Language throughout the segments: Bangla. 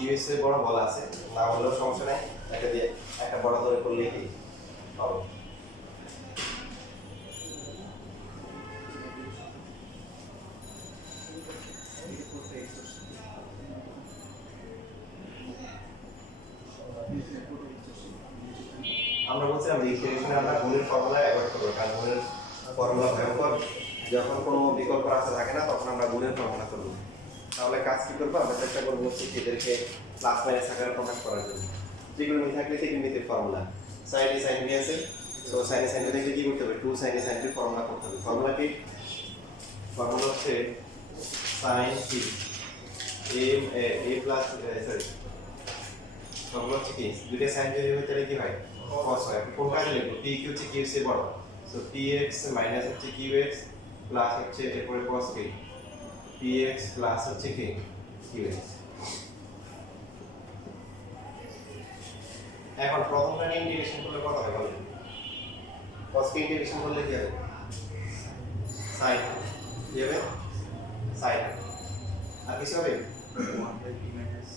কিউএস এর বড় বলা আছে, না হলেও সমস্যা নাই, একটা দিয়ে একটা বড় ধরে করলে কি হবে। আমরা বলছিলাম যে ইকুয়েশনে আমরা গুণের ফর্মুলা অ্যাভয়েড করব, কারণ গুণের ফর্মুলা ভয়ঙ্কর। যখন কোনো বিকল্প রাস্তা থাকে না তখন আমরা গুণের ফর্মুলা করব। তাহলে কাজ কি করবো, আমরা চেষ্টা করবো হচ্ছে এদেরকে প্লাস মাইনাস আকারে প্রকাশ করার জন্য। ত্রিকোণমিতি থাকলে ত্রিকোণমিতির ফর্মুলা সাইন এ সাইন বি আছে, তো সাইন এ সাইন বি দেখলে কি করতে হবে, 2 সাইন এ সাইন বি ফর্মুলা করতে হবে। ফর্মুলা কি? ফর্মুলা হচ্ছে সাইন কি এ প্লাস সরি ফর্মুলা হচ্ছে কি, দুইটা সাইন যদি হয় তাহলে কি হয়, cos হয়। কোন কাজে লিখবো, p কি হচ্ছে q এর চেয়ে বড়, সো px মাইনাস হচ্ছে qx প্লাস হচ্ছে এরপরে cos কি px প্লাস হচ্ছে কি qx। এখন প্রথমটা ইন্টিগ্রেশন করলে কত হবে বলেন, cos কে ইন্টিগ্রেশন করলে কি হবে, sin কি হবে, sin। আর কিছু হবে 1/p minus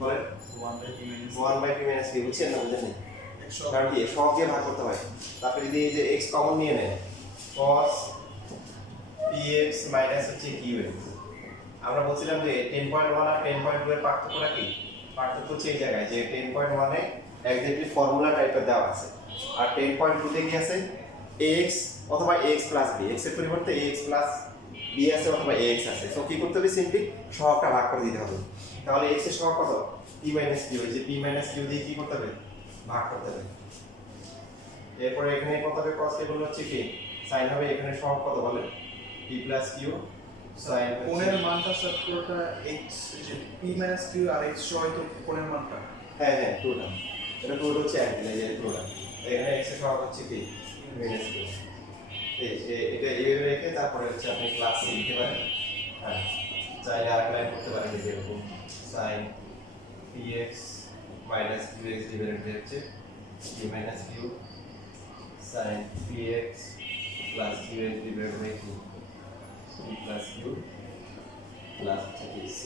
বলেন 1/p minus 1/p minus কি, বুঝছেন না বুঝেন? একশো কারণ কি সব দিয়ে ভাগ করতে হয়। তারপরে যদি এই যে x কমন নিয়ে নেয়, cos px মাইনাস হচ্ছে qx। আমরা বলছিলাম যে 10.1 আর 10.2 এর পার্থক্যটা কি, পার্থক্য হচ্ছে এই জায়গায় যে 10.1 এ এক্স্যাক্টলি ফর্মুলা টাইপের দেওয়া আছে, আর 10.2 তে কি আছে, ax অথবা ax প্লাস b, x এর পরিবর্তে ax প্লাস b আছে অথবা ax আছে। সো কি করতে হবে, সিম্পলি সহগটা ভাগ করে দিতে হবে। তাহলে x এর সহগ কত, p মাইনাস q, এই যে p মাইনাস q দিয়ে কি করতে হবে, ভাগ করতে হবে। এরপরে এখানে কত হবে, cos কে বললো হচ্ছে কি sin হবে, এখানে সহগ কত বলে p প্লাস q sin কোণের মানটা স্যার পুরোটা h যে p minus q আর h সহ তো কোণের মানটা হ্যাঁ হ্যাঁ টোটাল, এটা টোটাল হচ্ছে এক দিন, এই যে টোটাল এখানে x এর সহগ হচ্ছে কি মাইনাস q। এটা এইভাবে রেখে তারপরে হচ্ছে আপনি ক্লাস সি লিখতে পারেন। হ্যাঁ, চাইলে আর লাইন করতে পারেন যে এরকম sin px minus qx divided by হচ্ছে p minus q sin px plus qx divided by 2 p plus q plus c।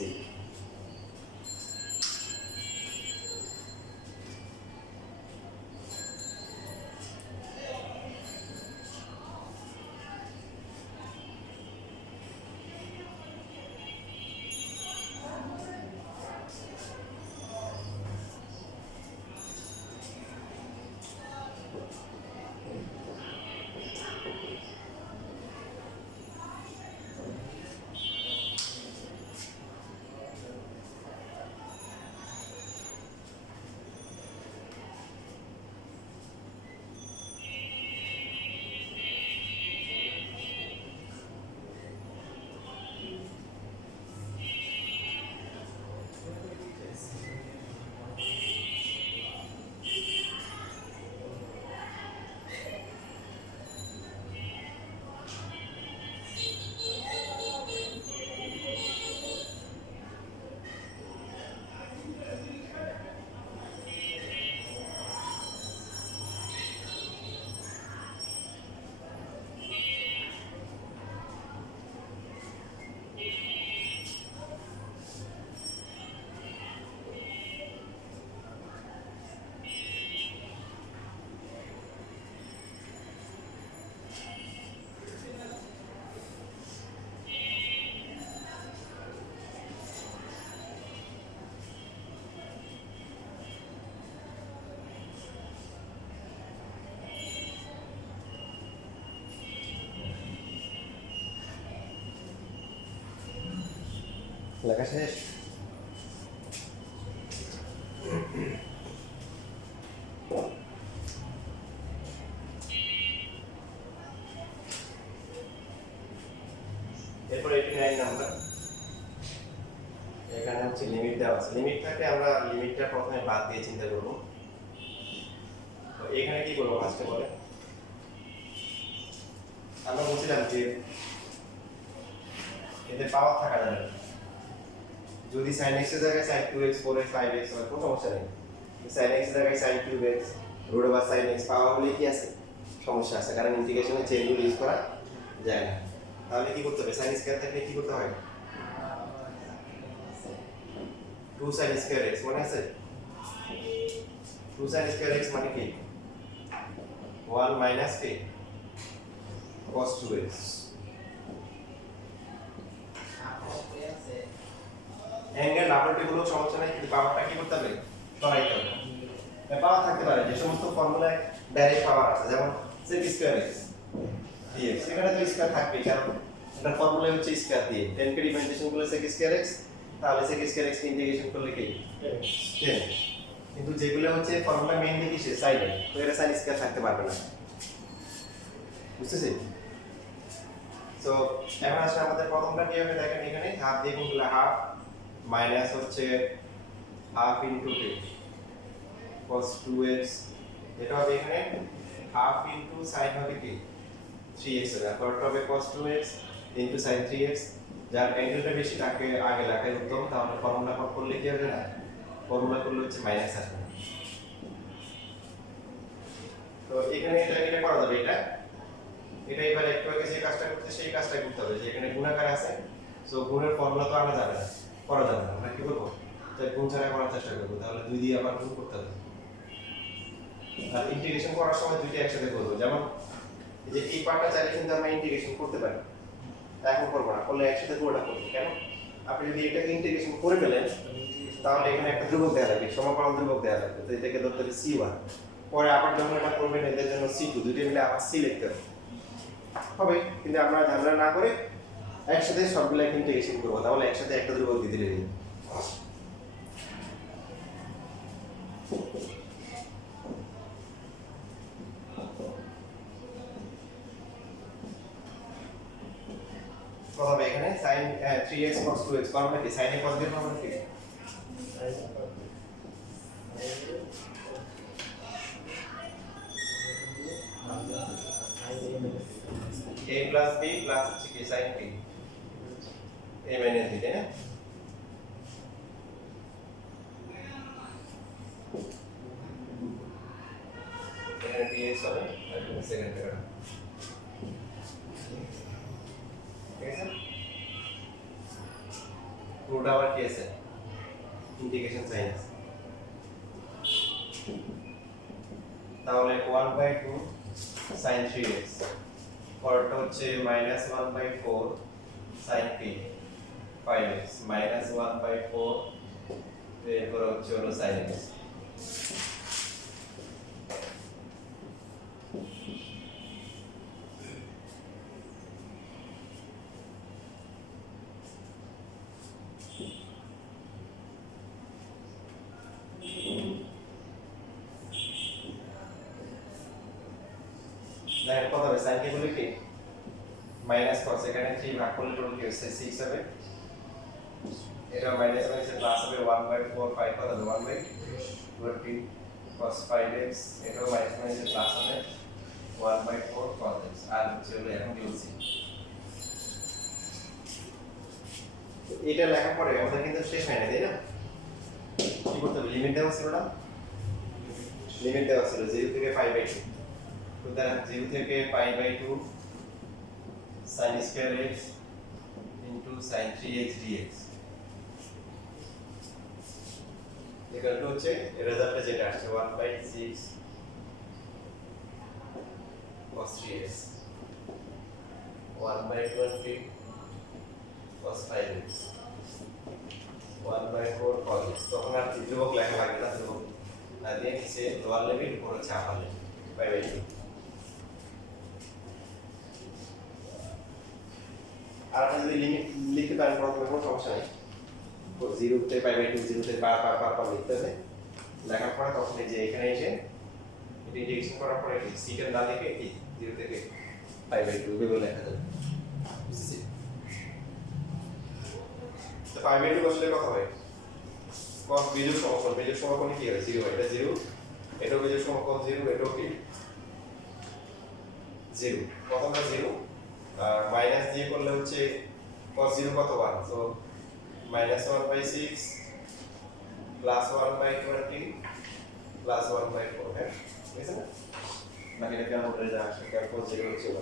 লেখা শেষ? এরপর 89 নাম্বার, এখানে হচ্ছে লিমিট দেওয়া আছে। লিমিট থাকলে আমরা লিমিটটা প্রথমে বাদ দিয়ে চিন্তা করব। তো এখানে কি করব ফার্স্টে বলে, আমরা বলছিলাম যে এতে পাওয়ার থাকা যাবে না। যদি sin x এর জায়গায় sin 2x 4x 5x হয় কোনো সমস্যা নেই, sin x এর জায়গায় sin cube x root over sin x পাওয়া হলে কি আছে, সমস্যা আছে, কারণ ইন্টিগ্রেশনে চেইনগুলো ইউজ করা যায় না। তাহলে কি করতে হবে, sin স্কয়ার থাকলে কি করতে হয়, 2 sin স্কয়ার x মনে আছে 2 sin স্কয়ার x মানে কি 1 মাইনাস কি cos 2x অ্যাঙ্গেল ডাবল টেবিলও সমস্যা নাই কিন্তু পাওয়ারটা কি করতে হবে সরাইতে হবে পাওয়ার থাকতে পারে যে সমস্ত ফর্মুলায় ডাইরেক্ট পাওয়ার আছে যেমন sec স্কয়ার x dx এখানে তো স্কয়ার থাকবে কারণ এটা ফর্মুলা হচ্ছে স্কয়ার দিয়ে 10 কে ডিফারেন্সিয়েশন করলে sec স্কয়ার x তাহলে sec স্কয়ার x কে ইন্টিগ্রেশন করলে কি 10 কিন্তু যেগুলো হচ্ছে ফর্মুলা মেইনলি কিসে সাইডে তো এর sin স্কয়ার থাকতে পারবে না বুঝতেছেন সো এখন আসলে আমাদের প্রথমটা কি হবে দেখেন এখানে হাফ দিয়ে গুণ করলে হাফ মাইনাস হচ্ছে হাফ ইনটু cos 2x এটা হবে এখানে হাফ ইনটু sin হবে কি 3x হবে আর পরটা হবে cos 2x into sin 3x যার অ্যাঙ্গেলটা বেশি তাকে আগে রাখাই উত্তম তাহলে ফর্মুলা করলে কি হবে না ফর্মুলা করলে হচ্ছে মাইনাস আসবে তো এখানে এটা করা যাবে এটা এবার একটু আগে যে কাজটা করতে সেই কাজটাই করতে হবে যে এখানে গুণাকার আছে সো গুণের ফর্মুলা তো আনা যাবে না করা যাবে না আমরা কি করব তাই গুণ ছাড়া করার চেষ্টা করব তাহলে 2 দিয়ে আবার গুণ করতে হবে আর ইন্টিগ্রেশন করার সময় দুইটা একসাথে করব যেমন এই যে এই পার্টটা চাইলে কিন্তু আমরা ইন্টিগ্রেশন করতে পারি এখন করব না করলে একসাথে পুরোটা করব কেন আপনি যদি এটাকে ইন্টিগ্রেশন করে ফেলেন তাহলে এখানে একটা ধ্রুবক দেওয়া লাগবে সমাকলন ধ্রুবক দেওয়া লাগবে তো এটাকে ধরতে হবে c1 পরে আবার যখন এটা করবেন এদের জন্য c2 দুটো মিলে আবার c লিখতে হবে হবে কিন্তু আমরা ঝামেলা না করে একসাথে সবগুলো ইন্টিগ্রেশন করব তাহলে একসাথে একটা ধ্রুবক দিয়ে দিলেই প্রথমে এখানে sin 3x cos 2x formula কি sin a cos b এর ফর্মুলা কি a plus b plus হচ্ছে কি sin b a minus b তাই না এখানে dx হবে আর সেকেন্ড টার্ম ঠিক আছে পুরোটা আবার কি আছে ইন্টিগ্রেশন সাইন আছে তাহলে 1/2 sin 3x পরটা হচ্ছে -1/4 sin p 5x -1/4 এরপর হচ্ছে হলো sin x দেখেন কত হবে sin কে বলি কি মাইনাস cos এখানে 3 ভাগ করলে টোটাল কি হচ্ছে 6 হবে এটা মাইনাস মাইনাস প্লাস হবে 1/4 5 কত হবে 1/20 cos 5x এটাও মাইনাস মাইনাস প্লাস হবে 1/4 cos x আর হচ্ছে হলো এখন কি বলছি এটা লেখার পরে আমাদের কিন্তু শেষ হয় না তাই না কি করতে হবে লিমিট দেওয়া ছিল না লিমিট দেওয়া ছিল 0 থেকে 5/2 সুতরাং 0 থেকে π/2 sin square x into sin 3x dx এখানে হচ্ছে রেজাল্টে যেটা আসছে 1/6 cos 3x 1/20 cos 5x 1/4 cos x তখন আর ধ্রুবক লেখা লাগবে না ধ্রুবক না দিয়ে নিচে লোয়ার লিমিট উপর হচ্ছে আপার লিমিট π/2 আর আপনি যদি লিমিট লিখতে পারেন কোনো সমস্যা নেই 0 থেকে π/2 0 থেকে পার লিখতে হবে লেখার পরে তখন এই যে এখানে এসে এটা ইন্টিগ্রেশন করার পরে সিকের না লিখে কি 0 থেকে π/2 এভাবে লেখা যাবে বুঝছেন তো π/2 বসলে কত হয় cos বিজোড় সমকোণ কি হয় 0 হয় এটা 0 এটাও বিজোড় সমকোণ 0 এটাও কি 0 প্রথমটা 0 আর মাইনাস দিয়ে করলে হচ্ছে cos 0 কত 1 সো -1/6 প্লাস 1/20 প্লাস 1/4 হ্যাঁ ঠিক আছে না বাকিটা কেমন হয়ে যায় আসলে cos 0 হচ্ছে 1 তো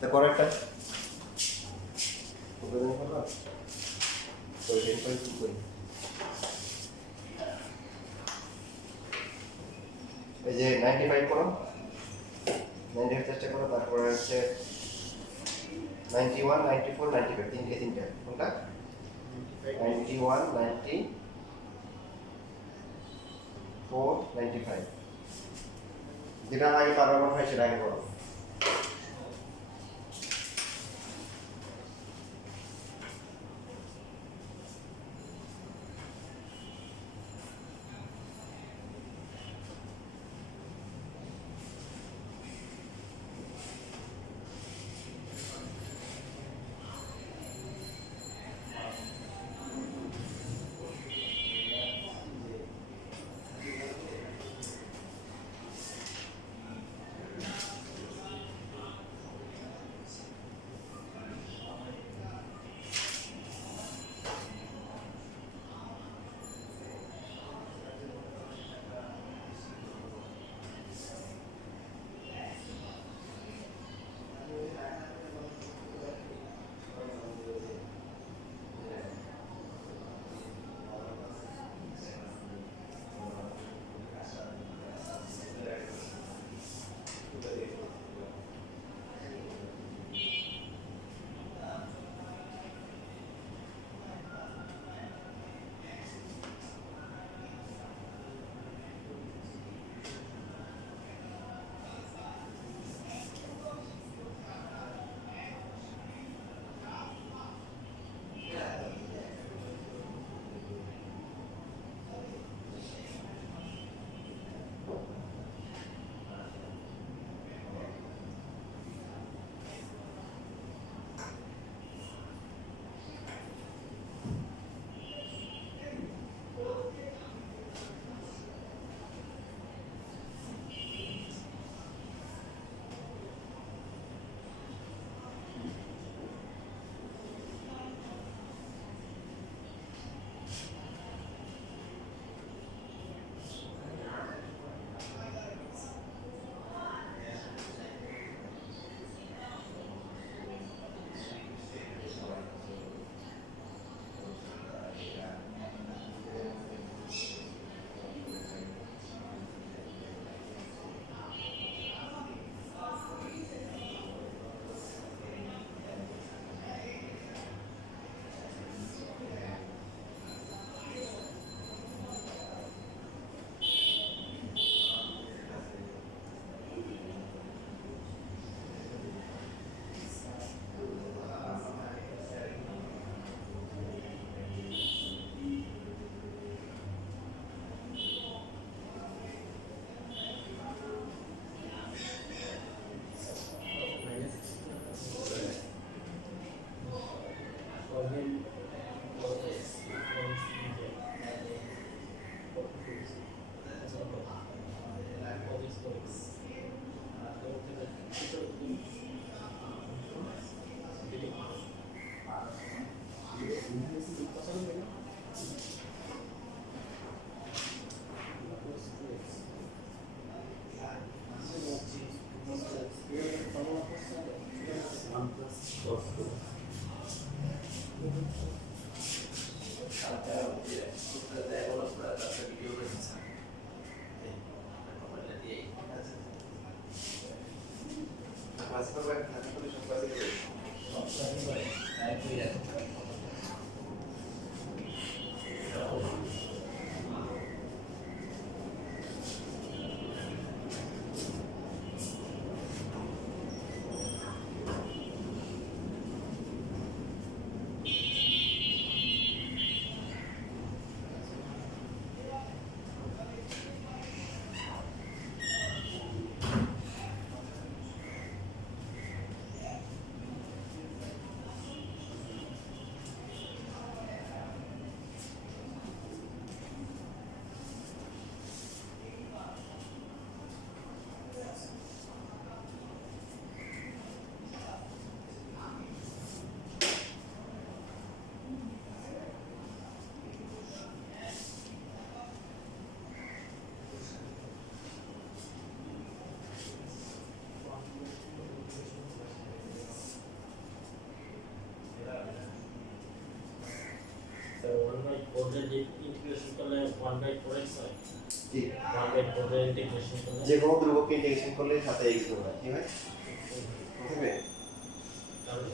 তা করো একটা কতদিন করবা ওই 10.2 কই এই যে 95 করো 95 চেষ্টা করো তারপরে হচ্ছে 91 94 95 তিনটা কোনটা 91 94 95 যেটা আগে পারবে মনে হয় সেটা আগে করো ক্লাস করবে ক্লাস করে সব ক্লাসে 1/4x হয় কি 1/4 এর ইন্টিগ্রেশন করলে যে কোনো ধ্রুবককে ইন্টিগ্রেশন করলে সাথে x গুণ হয় কি হয় বুঝবে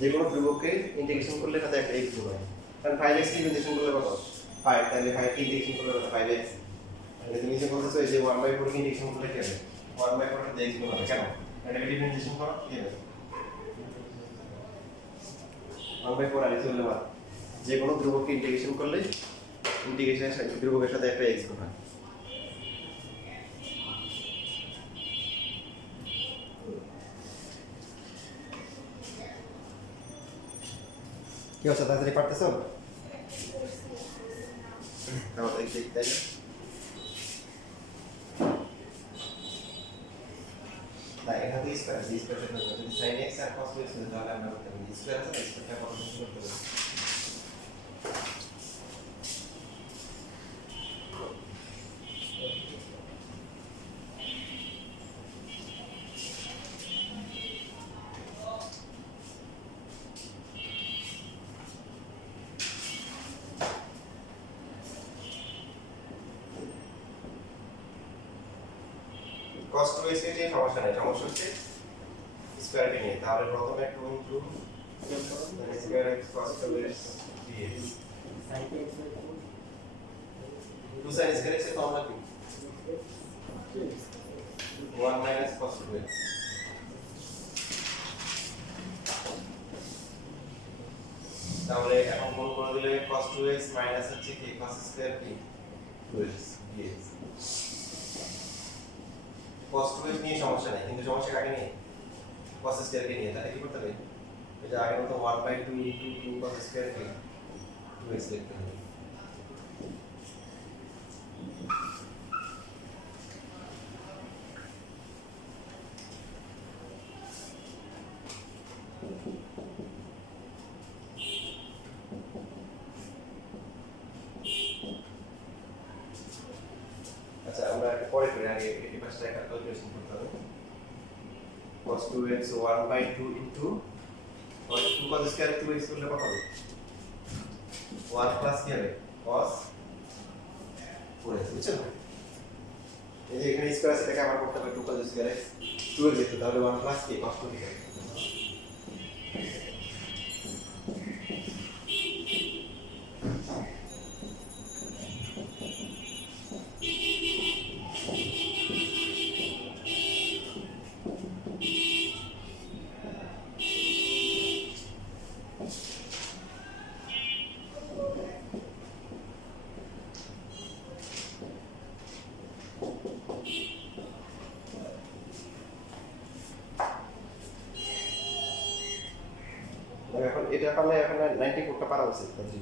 যে কোনো ধ্রুবককে ইন্টিগ্রেশন করলে সাথে একটা x গুণ হয় কারণ 5x কে ইন্টিগ্রেশন করলে কত 5 তাহলে 5 কে ইন্টিগ্রেশন করলে কত 5x তাহলে তুমি যে বলতেছো এই যে 1/4 কে ইন্টিগ্রেশন করলে কি হবে 1/4 সাথে x গুণ হবে কেন এটা ইন্টিগ্রেশন করো কি হবে 1/4 আর চললে বাদ যে কোনো ধ্রুবককে ইন্টিগ্রেশন করলে ইন্টিগ্রেশনের সাথে ধ্রুবকের সাথে একটা x গুণ হয় কি হচ্ছে তাড়াতাড়ি পারতেছো আমাদের দেখতে তাই না এখান থেকে স্কয়ার যদি sin x আর cos x তাহলে আমরা করতে পারি স্কয়ার আছে না স্কয়ারটা কত করতে পারি cos 2x এর যে সমস্যা নাই সমস্যা হচ্ছে স্কয়ারকে নিয়ে তাহলে প্রথমে 2 into square x cos 2x dx 2 sin square x এর ফর্মুলা কি 1 minus cos 2x তাহলে এখন গুণ করে দিলে cos 2x মাইনাস হচ্ছে কি cos স্কয়ার কি 2x dx cos 2x নিয়ে সমস্যা নাই কিন্তু সমস্যা কাকে নিয়ে cos স্কয়ার কে নিয়ে তাহলে কি করতে হবে এই যে আগের মতো 1/2 ইনটু 2 cos স্কয়ার কে 2x লিখতে হবে আচ্ছা আমরা পরে করে আগে এই পাশটা একটা ক্যালকুলেশন করতে হবে cos 2x 1/2 into 2 cos square 2x করলে কত হবে 1 প্লাস কি হবে cos 4x বুঝছো এই যে এখানে স্কয়ার আছে এটাকে আবার করতে হবে 2 cos স্কয়ার x 2x যেত তাহলে 1 প্লাস কি cos 2 হবে এখন এটা পারলে এখন 94 টা পারা উচিত তাজি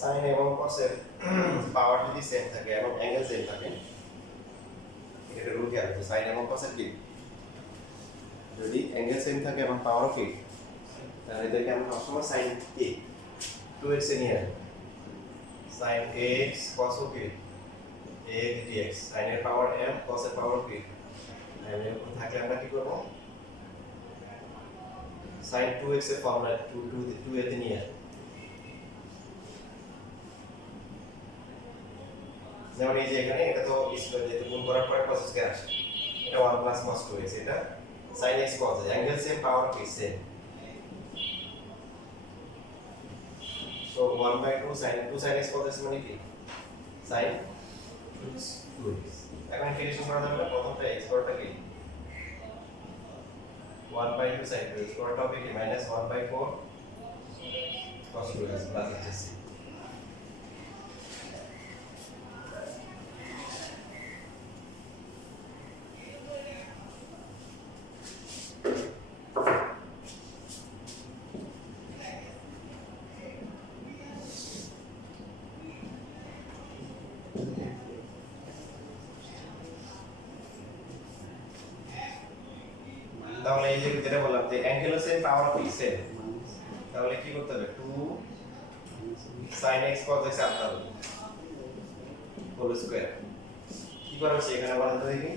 সাইন এবং কসের পাওয়ার যদি সেম থাকে এবং অ্যাঙ্গেল সেম থাকে, এটা রুল কি আছে সাইন এবং কসের কি যদি অ্যাঙ্গেল সেম থাকে এবং পাওয়ারও কি, তাহলে এদেরকে আমরা সবসময় সাইন কি 2x এ নিয়ে আসবো। সাইন x cos কি a dx, সাইনের পাওয়ার m cosের পাওয়ার কি m এর উপর থাকলে আমরা কি করব, সাইন 2x এর ফর্মুলা 2 এতে নিয়ে আসবো। যেমন এই যে এখানে এটা তো স্কয়ার যেহেতু গুণ করার পরে cos স্কয়ার আসে, এটা 1 প্লাস cos 2x, এটা sin x cos angle same পাওয়ার কি same, so 1/2 sin 2 sin x cos মানে কি sin 2x। এখন ইন্টিগ্রেশন করা যাবে না, প্রথমটা x পরেরটা কি 1/2 sin 2x, পরেরটা হবে কি -1/4 cos 2x প্লাস হচ্ছে c। তাহলে এই যে যেটা বললাম যে অ্যাঙ্গেল সেম পাওয়ার কি সেম, তাহলে কি করতে হবে 2 sin x cos x আনতে হবে হোল স্কয়ার। কি করা হচ্ছে এখানে বলেন তো দেখি,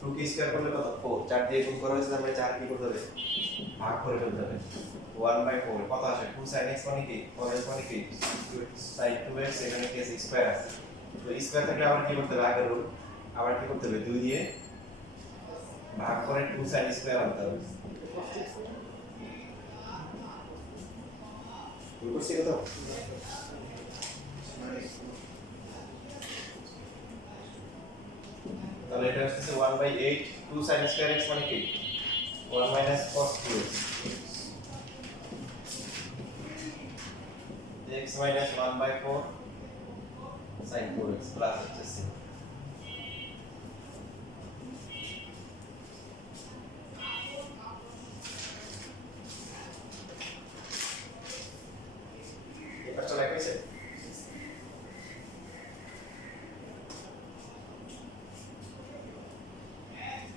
2 কি স্কয়ার করলে কত 4, 4 দিয়ে গুণ করা হয়েছে, তাহলে 4 কি করতে হবে ভাগ করে ফেলতে হবে, 1/4 কত আসে 2 sin x মানে কি cos x মানে কি sin 2x, এখানে কি আছে স্কয়ার আছে, তো স্কয়ার থাকলে আবার কি করতে হবে আগের রুল, আবার কি করতে হবে 2 দিয়ে ভাগ করে 2 sin স্কয়ার আনতে হবে। ভুল করছি কত, তাহলে এটা হচ্ছে 1/8 2 sin স্কয়ার x মানে কি 1 minus cos 2x, x minus 1/4 sin 4x plus হচ্ছে c। এটা চলে গেছে।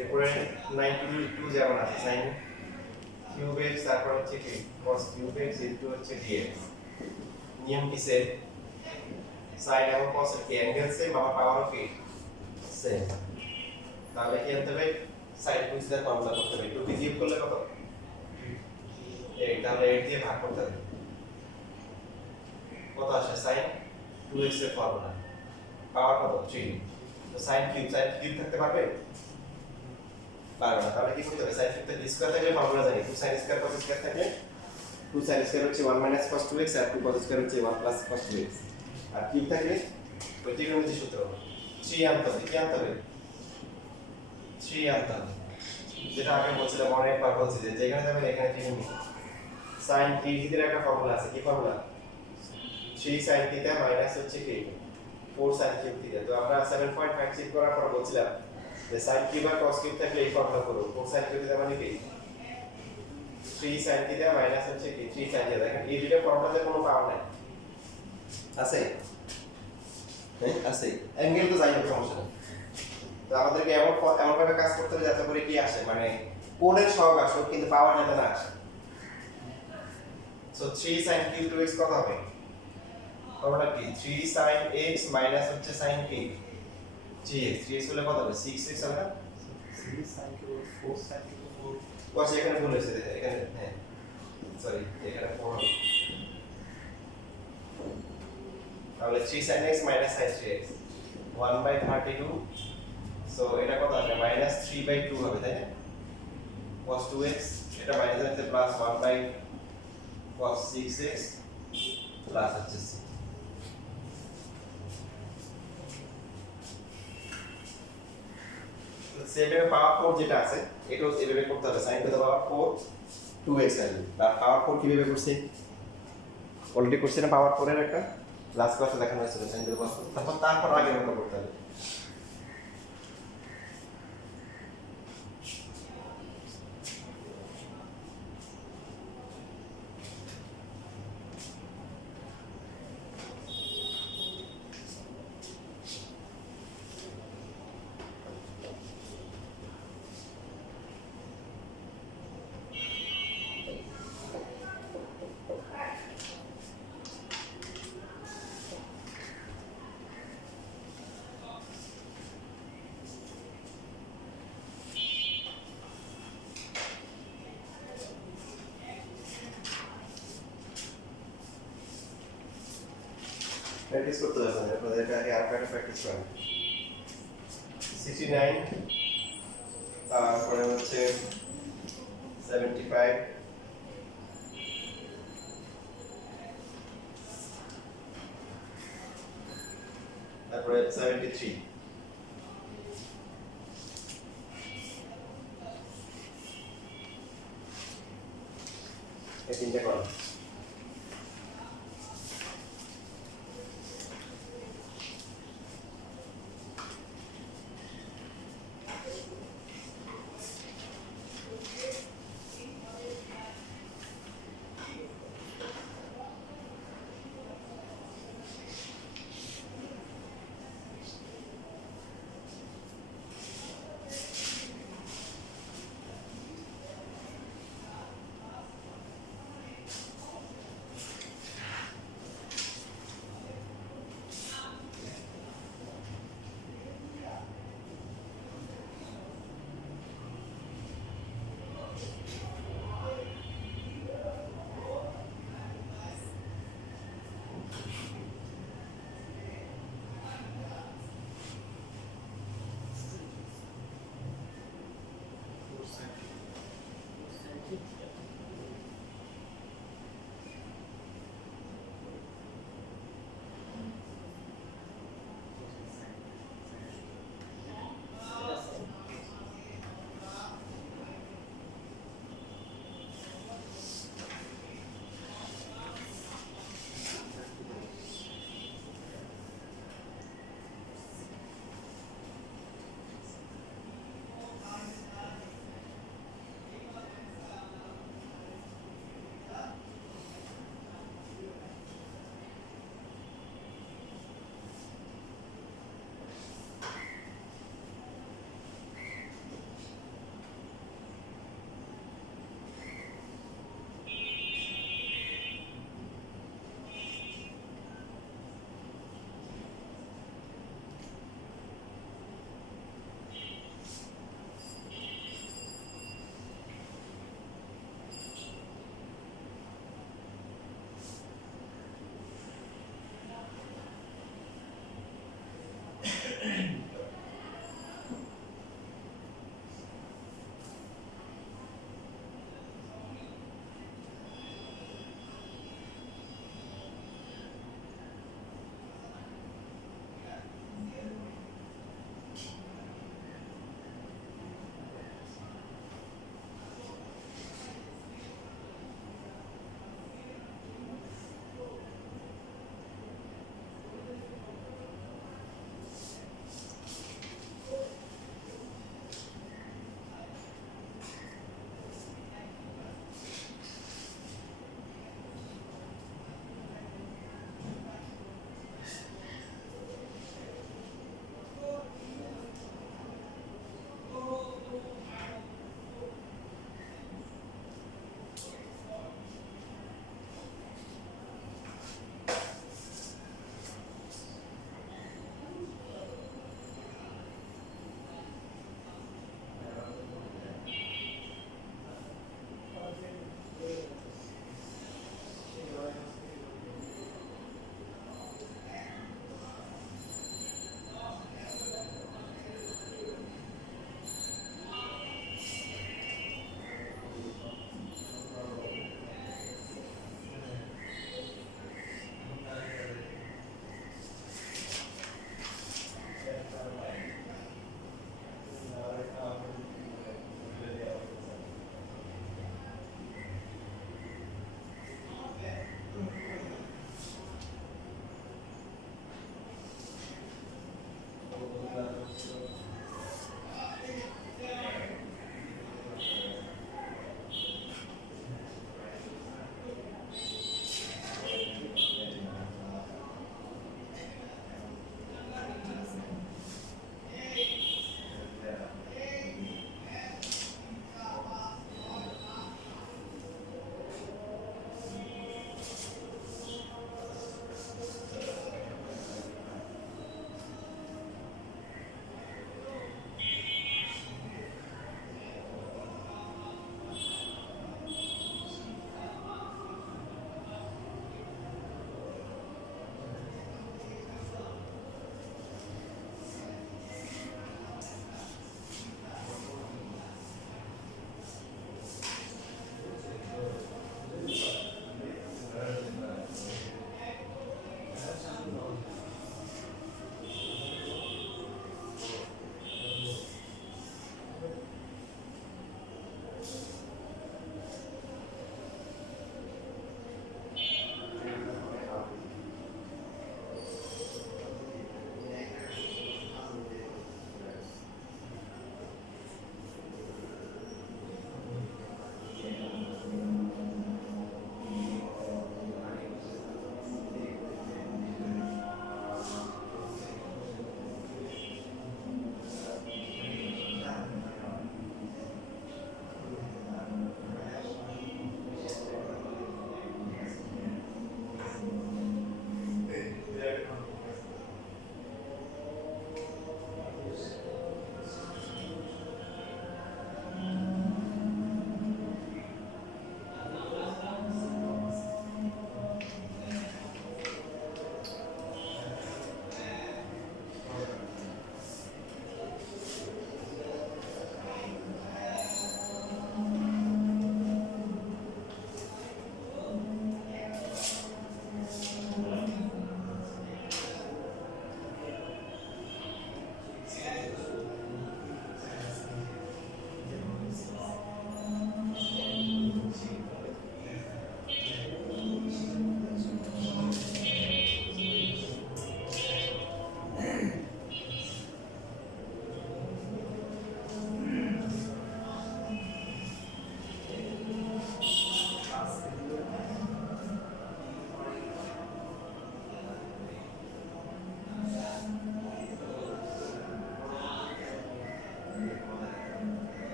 এরপরে 92 যেমন আছে sin cube x, তারপর হচ্ছে কি cos cube x ইনটু হচ্ছে dx, নিয়ম কি সেম, sin এবং cos এর কি অ্যাঙ্গেল সেম আবার পাওয়ারও কি সেম, তাহলে কি আনতে হবে sin 2 এর ফর্মুলা করতে হবে, 2 কে বিয়োগ করলে কত 8, তাহলে 8 দিয়ে ভাগ করতে হবে, কত আসে sin 2x এর ফর্মুলা পাওয়ার কত 3, তো sin কিউব থাকতে পারবে পারবে না, তাহলে কি করতে হবে sin কিউব থাকলে স্কয়ার থাকলে ফর্মুলা জানি 2 sin স্কয়ার cos স্কয়ার থাকলে 2 sin স্কয়ার হচ্ছে 1 minus cos 2x আর 2 cos স্কয়ার হচ্ছে 1 plus cos 2x, আর কিউব থাকলে ওই ত্রিকোণমিতির সূত্র 3 আনতে হবে, কি আনতে হবে 3 আনতে হবে, যেটা আগে বলছিলাম অনেকবার বলছি যে যেখানে যাবেন এখানে ত্রিকোণমিতি, sin θ এর একটা ফর্মুলা আছে, কি ফর্মুলা 3 sin θ মাইনাস হচ্ছে কি 4 sin কিউব θ, তো আমরা 7.56 করার পর বলছিলাম যে sin কিউব আর cos কিউব থাকলে এই ফর্মুলা করব, 4 sin কিউব θ মানে কি 3 sin θ মাইনাস হচ্ছে কি 3 sin θ, দেখেন এই দুটো ফর্মুলাতে কোনো পাওয়ার নাই আছে, হ্যাঁ আছে, অ্যাঙ্গেল তো যাই হোক সমস্যা নেই, তো আমাদেরকে এমন ভাবে কাজ করতে হবে যাতে করে কি আসে মানে কোণের সহগ আসুক কিন্তু পাওয়ার যাতে না আসে, সো 3 sin কিউব 2x কত হবে, ফর্মুলা কি 3 sin x মাইনাস হচ্ছে sin কি 3x, 3x হলে কত হবে 6x হবে না, 3 sin cube 4 sin cube 4 কত এখানে ভুল হয়েছে দেখেন এখানে, হ্যাঁ সরি এখানে 4 হবে, তাহলে 3 sin x minus sin 3x 1/32, so এটা কত আসবে মাইনাস 3/2 হবে তাই না, cos 2x এটা মাইনাস হচ্ছে প্লাস 1/cos 6x প্লাস হচ্ছে c। সেভেন পাওয়ার 4 যেটা আছে এটাও এভাবে করতে হবে, sin two the power 4 2x আসবে, আর পাওয়ার 4 কিভাবে করছি অলরেডি করছি না, পাওয়ার 4 এর একটা লাস্ট ক্লাসে দেখানো হয়েছিল sin টু দ্য পাওয়ার 4, তারপর আগে মতো করতে হবে। প্র্যাকটিস করতে যাবেন আপনাদের এটাকে আর একটা প্র্যাকটিস করেন 69 তারপরে হচ্ছে 75 তারপরে 73 এই তিনটা করো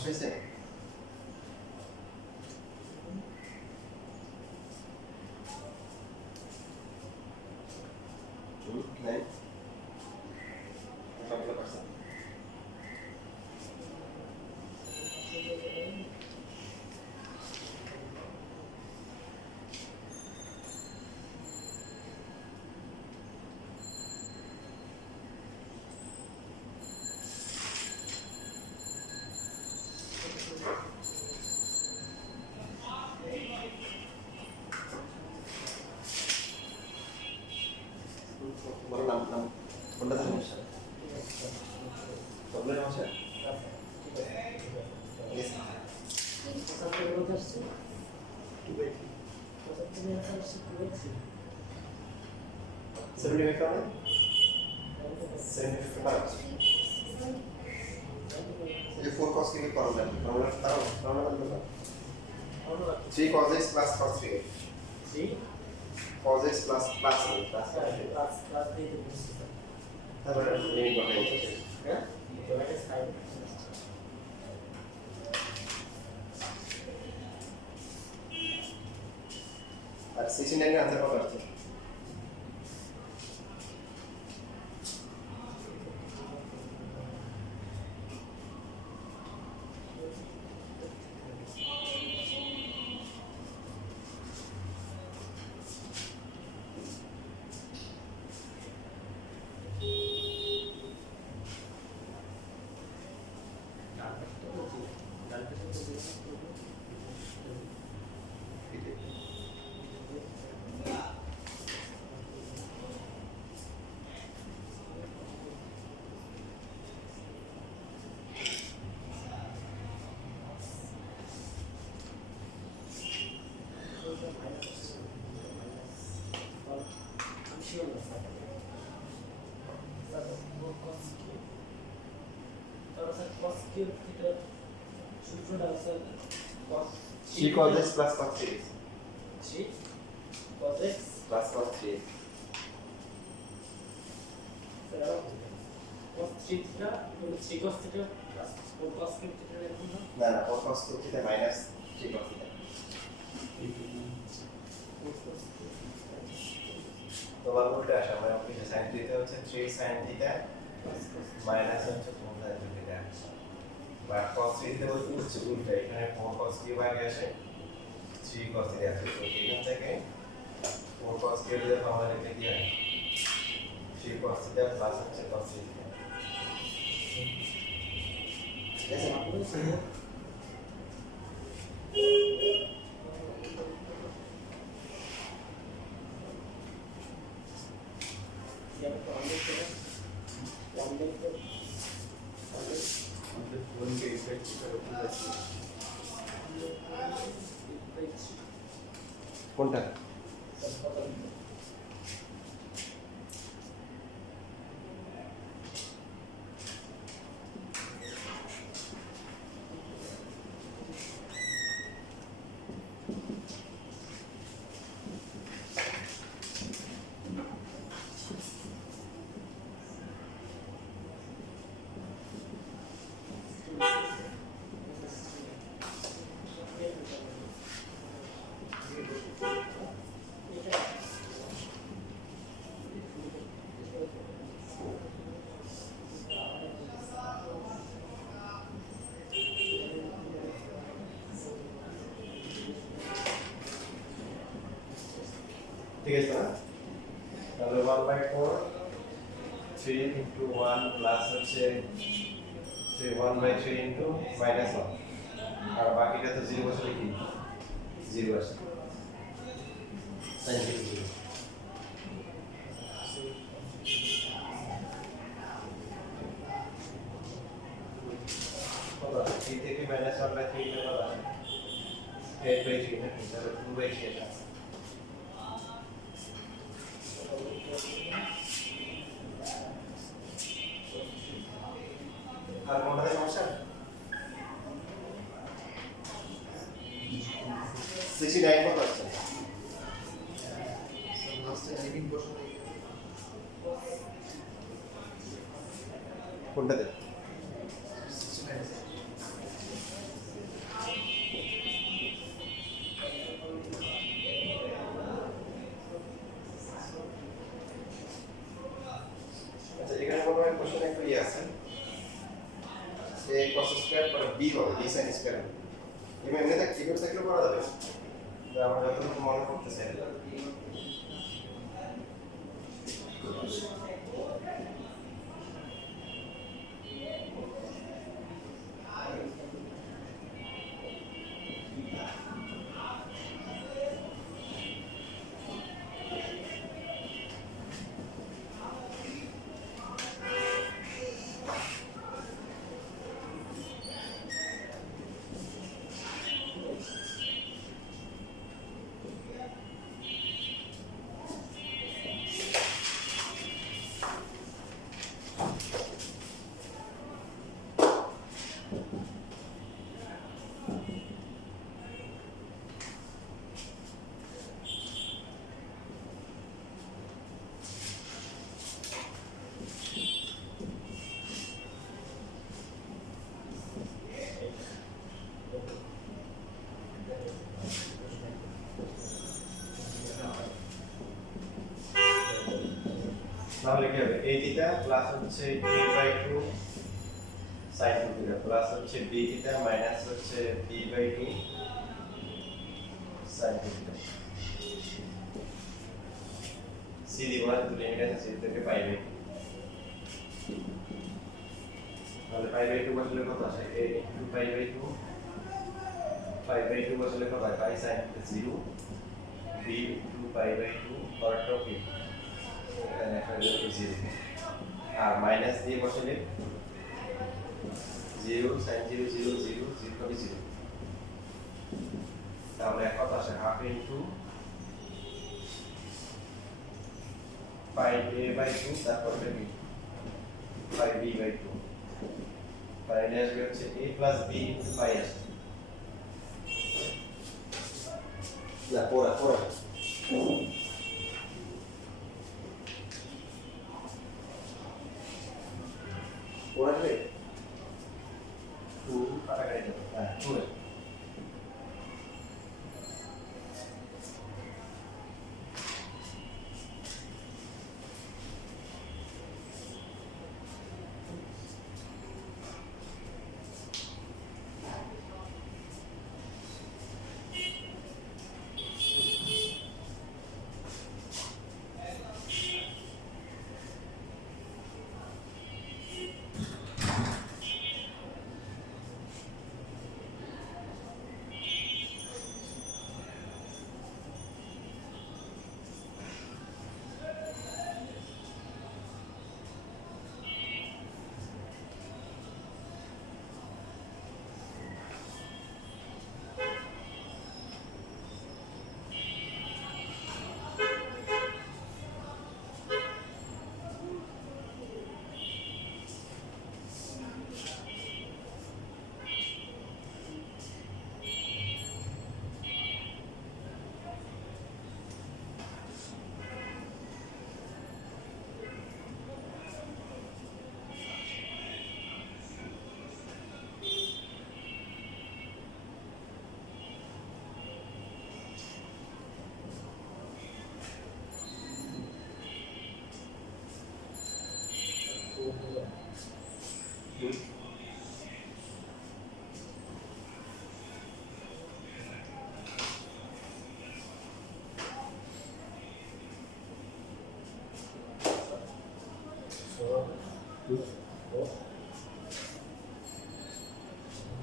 সমস্যা হয়েছে? নাই সবগুলো পারছেন? বলো নাম নাম কোনটাতে সমস্যা? সবগুলো সমস্যা? Yes. 75 পাবে? 75 পাবে? এই যে 4 cos কি প্রবলেম পারো? প্রবলেম বলতে 3 cos x plus cos 3x cos x plus তারপরে লিমিট বসাই হ্যাঁ আর 69 এর आंसर কত আসছে? C cos x plus cos 3x plus cos 3x না না 4 cos 2 theta minus 3 cos theta তোমার উল্টা আসা মানে অফিসে sin থিটা হচ্ছে 3 sin theta minus হচ্ছে 4 sin theta বা cos 3 তে বলতে হচ্ছে উল্টা এখানে 4 cos কি ভাগে আসে 3 cos theta আসে তো এখান থেকে 4 cos কে এর ফর্মুলা লিখতে কি হয় 3 cos theta প্লাস হচ্ছে cos 3 theta কোনটা ঠিক আছে না তাহলে 1/4 3 into 1 প্লাস হচ্ছে 1/3 into minus 1 আর বাকিটা তো 0 বসলে কি 0 আসে sin theta 0 কত 3 থেকে minus 1/3 তে কত আসে 8/3 না তাহলে 2/3 আসে আর কোনটাতে সমস্যা 69 কত আসছে কোনটাতে এমনিতে কিভাবে থাকলেও করা যাবে যে আমার যতটুকু মনে করতেছে তাহলে কি হবে a থিটা প্লাস হচ্ছে a/2 sin থিটা প্লাস হচ্ছে b থিটা মাইনাস হচ্ছে b/2 sin থিটা c দিব না দুটো লিমিট আছে c থেকে পাই বাই তাহলে পাই/2 বসলে কত আসে a ইনটু পাই/2 পাই/2 বসলে কত হয় পাই sin 0 b ইনটু পাই/2 পাওয়ারটা কি এখানে একটা 0 আর মাইনাস দিয়ে বসালে 0 sin 0 0 0 0 হবে 0 তাহলে কত আসে হাফ ইনটু পাই a/2 তারপর কি পাই b/2 পাই আসবে হচ্ছে a প্লাস b ইনটু পাই আসবে না পড়া পড়াবে 2 কাটাকাটি দেবো হ্যাঁ পড়ে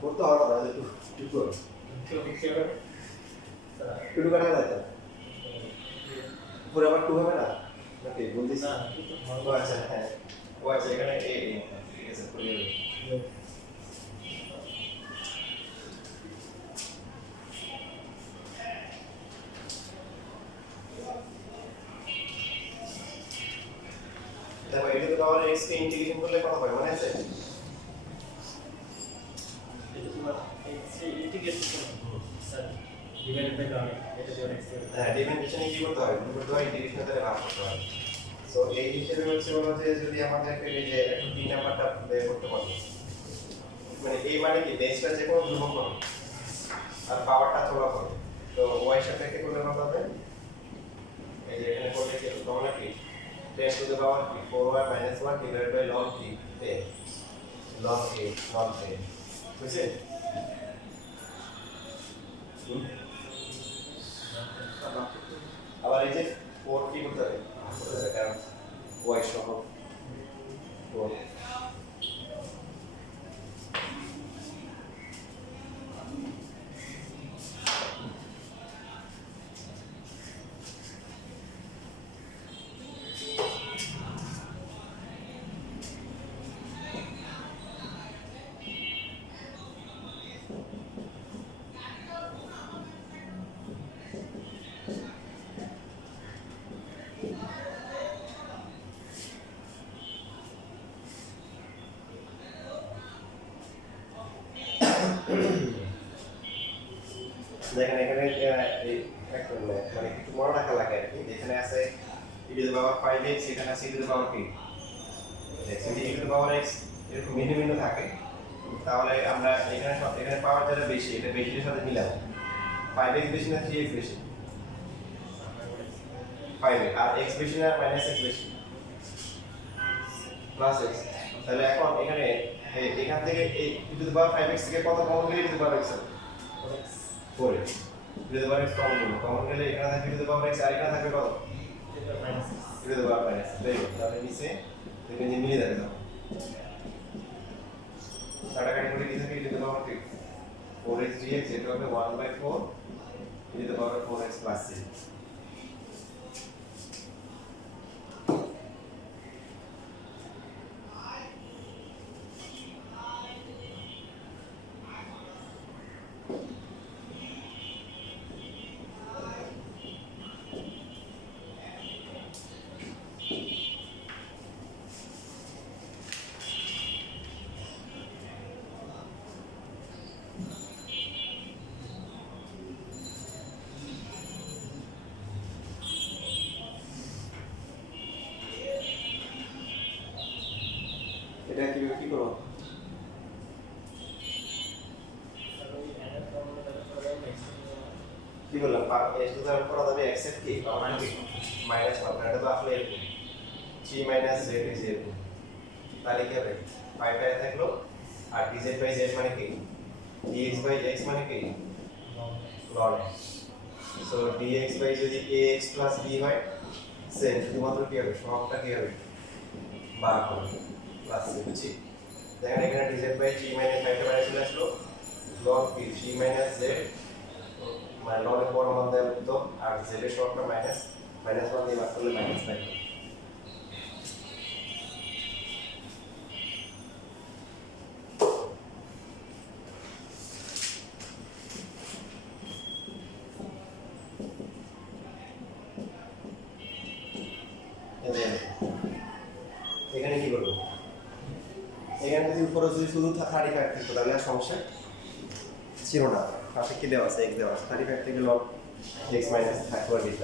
করতে হবে না একটু একটু কাটা যায় তো পুরো আবার 2 হবে না নাকি বলছিস না ও আচ্ছা হ্যাঁ ও আচ্ছা এখানে a ঠিক আছে পুরো দেখো এটা তো পাওয়ার x কে ইন্টিগ্রেশন করলে কত হয় মনে আছে হ্যাঁ ডিফারেন্সিয়েশনে কি করতে হয় করতে হয় ইন্টিগ্রেশনে তাহলে ভাগ করতে হয় সো এই হিসেবে হচ্ছে বলা যে যদি আমাদের এই যে একটু 3 নাম্বারটা বের করতে পারবো মানে এই মানে কি বেসটা যে কোনো ধ্রুবক হবে আর পাওয়ারটা চলা হবে তো y সাপেক্ষে করলে কত হবে এই যে এখানে করলে কি তোমরা কি 10 to the power 4y - 1 divided by log t 10 log a বুঝছেন হুম? আবার এই যে 4 কি করতে হবে কারণ y সহ 4 দেখেন এখানে এই একটা মানে একটু মনে রাখা লাগে আর কি এখানে আছে e two the power 5x এখানে আছে e টু দ্য পাওয়ার 3 যদি e two the power x এরকম ভিন্ন ভিন্ন থাকে তাহলে আমরা এখানে পাওয়ার যেটা বেশি এটা বেশির সাথে মিলাবো 5x বেশি না 3x বেশি 5x আর x বেশি না -x বেশি প্লাস x তাহলে এখন এখানে এখান থেকে এই e two the power 5x থেকে কত কমন গেলে e two the power x হবে 4x e two the power x common গেলে এখানে থাকবে e two the power x আর এখানে থাকবে কত e two the power -x তাই তাহলে নিচে দেখবেন যে মিলে যাবে না কাটাকাটি করে কি থাকে e two the power 3 4x dx যেটা হবে 1/4 e two the power 4x plus 3 এটা কি করব কি বললাম এস টু দ্য পাওয়ার হবে x এর কি পাওয়ার কি মাইনাস পাওয়ার এটা তো আসলে এরকম 3 মাইনাস z ইজ এরকম তাহলে কি হবে 5 টা থাকলো আর dz বাই z মানে কি dx বাই x মানে কি ln x so dx by যদি ax প্লাস b হয় সেম শুধুমাত্র কি হবে সবটা কি হবে বার হবে প্লাস বুঝছি দেখেন এখানে dz বাই 3 মাইনাস 5 টা বাইরে চলে আসলো ln p 3 মাইনাস z মানে ln এর বড় মান দেওয়া তো আর z এর সবটা মাইনাস 1 দিয়ে ভাগ করলে মাইনাস 5 এখানে কি করবো এখানে যদি উপরে যদি শুধু 35 থাকতো তাহলে আর সমস্যা ছিল না পাশে কি দেওয়া আছে x দেওয়া আছে 35 থেকে log x মাইনাস 35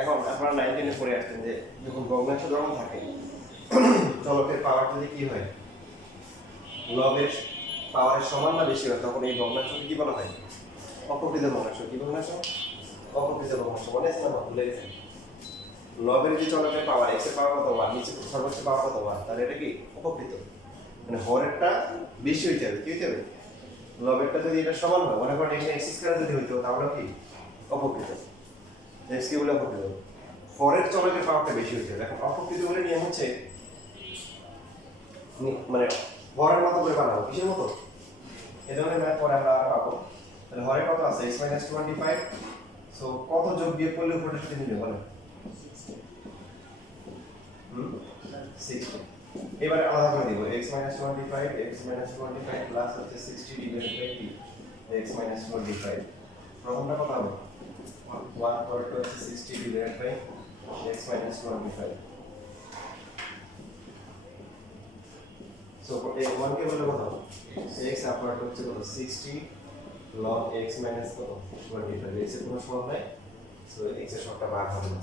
এখন আপনারা 19 এ পড়ে আসছেন যে যখন ভগ্নাংশ যখন থাকে চলকের পাওয়ার যদি কি হয় log এর পাওয়ারের সমান না বেশি হয় তখন এই ভগ্নাংশকে কি বলা হয় অপ্রকৃত ভগ্নাংশ কি ভগ্নাংশ অপ্রকৃত ভগ্নাংশ মনে আছে না ভুলে গেছেন লবের যে চলকের পাওয়ার x এর পাওয়ার কত 1 নিচে সর্বোচ্চ পাওয়ার কত 1 তাহলে এটা কি অপকৃত মানে হরেরটা বেশি হইতে হবে কি হইতে হবে লবেরটা যদি এটা সমান হয় মনে করেন এখানে x স্কয়ার যদি হইতো তাহলে কি অপকৃত x কি বলে অপকৃত হরের চলকের পাওয়ারটা বেশি হইতে হবে এখন অপকৃত বলে নিয়ম হচ্ছে মানে হরের মতো করে বানাবো কিসের মতো এই ধরনের ম্যাথ পরে আমরা আর পাবো তাহলে হরে কত আছে x 25 সো কত যোগ বিয়োগ করলে উপরের সাথে মিলে বলেন 60 এবারে আলাদা করে দিব x 25 x 25 প্লাস হচ্ছে 60 ডিভাইডেড বাই t x 25 প্রথমটা কত হবে 1 পর হচ্ছে 60 ডিভাইডেড বাই x 25 সো এই 1 কে বলে কত x আপার হচ্ছে কত 60 log x minus কত 25 x এর কোনো সমান নাই সো x এর সবটা বার হবে না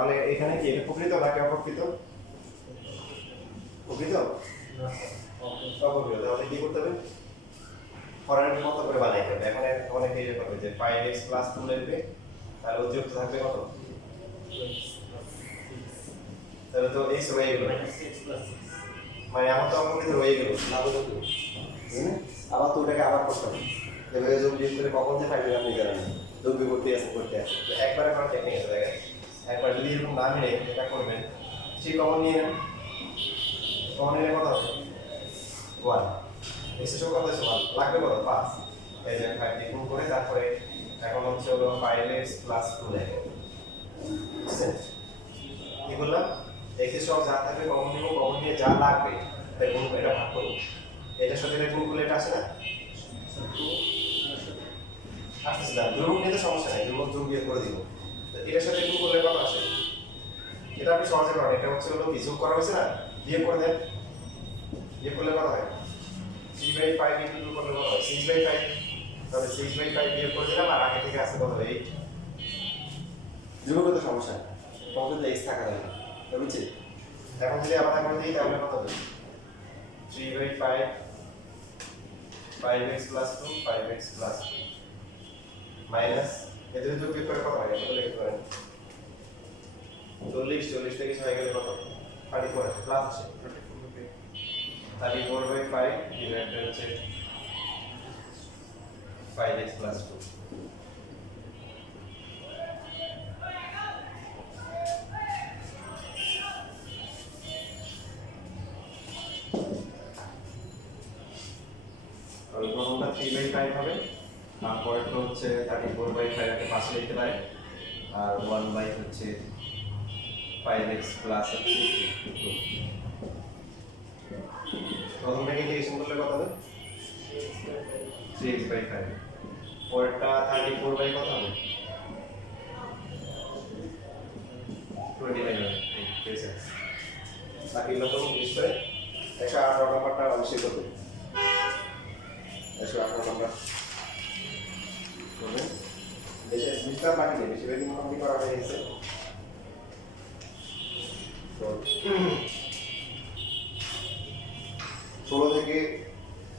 তাহলে এখানে কি এটা প্রকৃত নাকি অপ্রকৃত? প্রকৃত? না স্যার ওকে অপ্রকৃত। তাহলে কি করতে হবে? ফরওয়ার্ডের মতো করে বানাইতে হবে। এখন অনেকে ইয়ে করবে যে 5x প্লাস 2 লিখবে, তাহলে অতিরিক্ত থাকবে কত? তাহলে তো x রয়ে গেল, মানে আমার তো অপ্রকৃত রয়ে গেল, লাভ হলো কি? আবার তো ওটাকে আবার করতে হবে। এভাবে যোগ বিয়োগ করে কখন যে পাইবেন আপনি জানেন না। যোগ বিয়োগ করতে আছে। তো একবারে করার টেকনিক আছে দেখেন। একবার যদি এরকম না মিলে এটা করবেন, সেই কমন নিয়ে নেন। কমন নিলে কত হবে? 1। এসে সব কত আছে? 1 লাগবে কত? 5। এই যে 5 দিয়ে গুণ করে তারপরে এখন হচ্ছে হলো 5x প্লাস 2 লাগে। বুঝছেন? কি বললাম? x এর সব যা থাকবে কমন নিব, কমন নিয়ে যা লাগবে তাই গুণ করে এটা ভাগ করব। এটার সাথে এটা গুণ করলে এটা আসে না? আসতেছে না। ধ্রুবক নিয়ে তো সমস্যা নাই, ধ্রুবক যোগ বিয়োগ করে দিব। তো এটার সাথে গুণ করলে কত আসে? এটা আপনি সহজে পারেন। এটা হচ্ছে হলো যোগ করা হয়েছে না, বিয়োগ করে দেন। বিয়োগ করলে কত হয়? 3/5 ইনটু 2 করলে কত হয়? 6/5। তাহলে 6/5 বিয়োগ করে দিলাম, আর আগে থেকে আছে কত? 8। ধ্রুবক তো সমস্যা নেই, কমতে তো x থাকা যায় না, বুঝছি? এখন যদি আলাদা করে দিই তাহলে কত হবে? 3/5 5x plus 2 5x plus 2 minus এদের যোগ বিয়োগ করে কত হয়? কত লিখতে পারেন? 40 থেকে 6 গেলে কত? 34 আসে, প্লাস আসে। 34/5 ডিভাইডেড হচ্ছে 5x plus 2। আর প্রথমটা 3/5 হবে, তারপরেরটা হচ্ছে 34/5 এর পাশে লিখতে পারেন, আর 1/5 হচ্ছে 5x প্লাস 2। প্রথমটাকে ইন্টিগ্রেশন করলে কত হবে? 3x/5। পরেরটা 34/5 কত হবে? 29 হবে। ঠিক আছে, বাকিগুলো তো নিশ্চয়ই 118 নম্বরটা অবশ্যই করবে। 118 নম্বর করবেন। দেশে মিস্টার বাকি নেই, বেশিরভাগই মোটামুটি করা হয়ে গেছে। তো 16 থেকে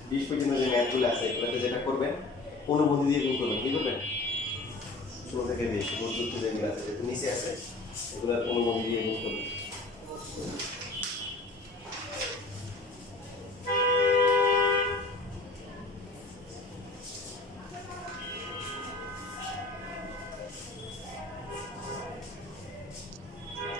20 পর্যন্ত যে ম্যাথগুলো আছে এগুলোতে যেটা করবেন, অনুবন্ধী দিয়ে গুণ করবেন। কি করবেন? 16 থেকে 20 গুণ যুক্ত যেগুলো আছে, যেগুলো নিচে আছে এগুলো অনুবন্ধী দিয়ে গুণ করবেন।